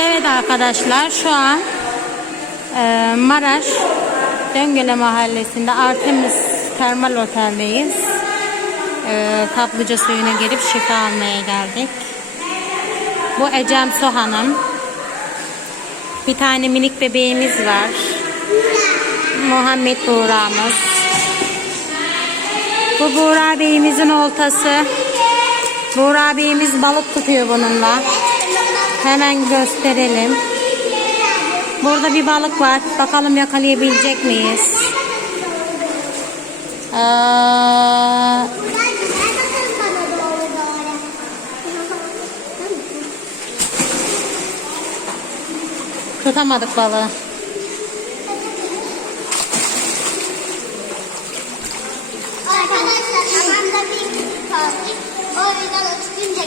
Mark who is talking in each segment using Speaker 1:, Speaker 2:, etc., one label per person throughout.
Speaker 1: Evet arkadaşlar şu an e, Maraş Döngele Mahallesi'nde Artemis Termal Otel'deyiz. E, kaplıca suyuna girip şifa almaya geldik. Bu Ecem Su. Bir tane minik bebeğimiz var. Muhammed Buğra'mız. Bu Buğra Bey'imizin oltası. Buğra Bey'imiz balık tutuyor bununla. Hemen gösterelim. Burada bir balık var. Bakalım yakalayabilecek miyiz? Ee, tutamadık balığı.
Speaker 2: Arkadaşlar hamamda bir kaldık. O yüzden çıkınca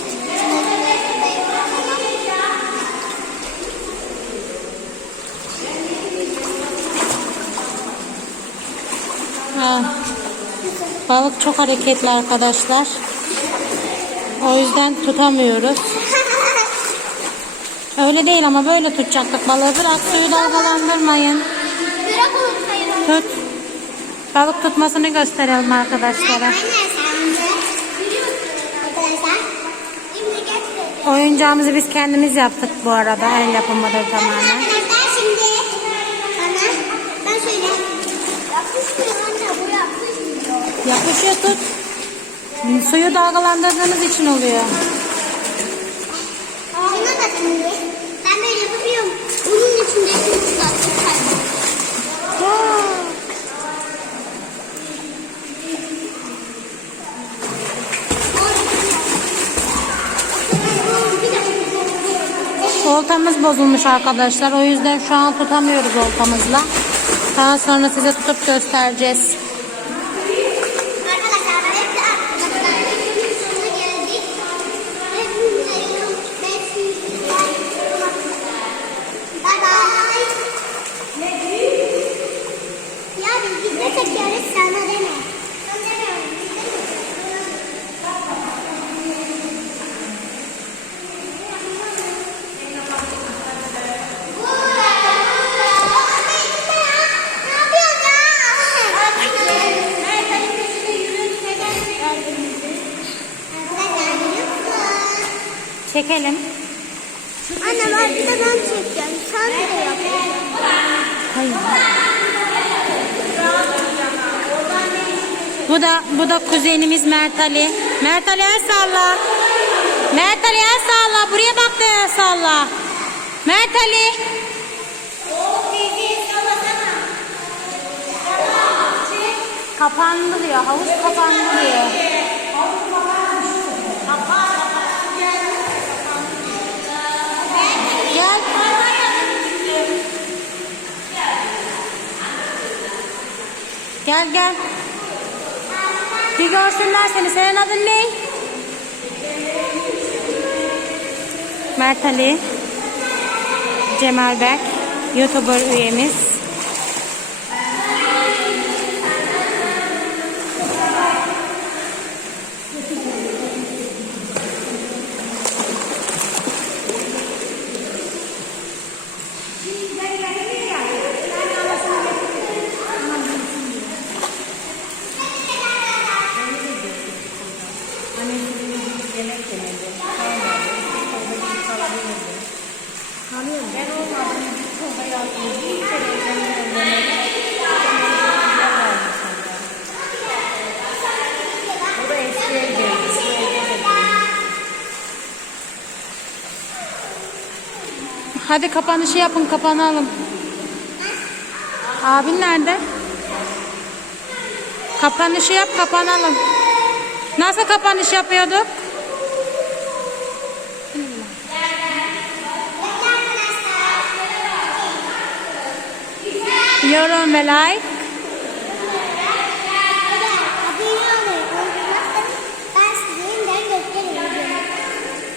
Speaker 1: Ha. Balık çok hareketli arkadaşlar. O yüzden tutamıyoruz. Öyle değil ama böyle tutacaktık balığı. Bırak suyu dalgalandırmayın.
Speaker 2: Bırak onu sayın.
Speaker 1: Tut. Balık tutmasını gösterelim arkadaşlara. Oyuncağımızı biz kendimiz yaptık bu arada. El yapımıdır tamamen.
Speaker 2: Arkadaşlar şimdi sana ben şöyle yapışmıyor anne bu
Speaker 1: Yapışıyor tut. Suyu dalgalandırdığımız için oluyor.
Speaker 2: Şuna da şimdi ben böyle yapıyorum. Bunun içinde şu çıkarttım.
Speaker 1: Oltamız bozulmuş arkadaşlar. O yüzden şu an tutamıyoruz oltamızla. Daha sonra size tutup göstereceğiz.
Speaker 2: Çekiyoruz sana deme.
Speaker 1: Çekelim.
Speaker 2: Anne ben bir de ben çekeceğim. Sen de yap.
Speaker 1: Hayır. Bu da bu da kuzenimiz Mert Ali. Mert Ali el salla. Mert Ali el salla. Buraya bak da el salla. Mert Ali. Kapandı diyor. Havuz kapandı diyor. Gel. Gel gel. Bir görsünler seni. Senin adın ne? Mert Ali. Cemal Berk. YouTuber üyemiz. Hadi kapanışı yapın kapanalım. Abin nerede? Kapanışı yap kapanalım. Nasıl kapanış yapıyorduk? Yoron Melai.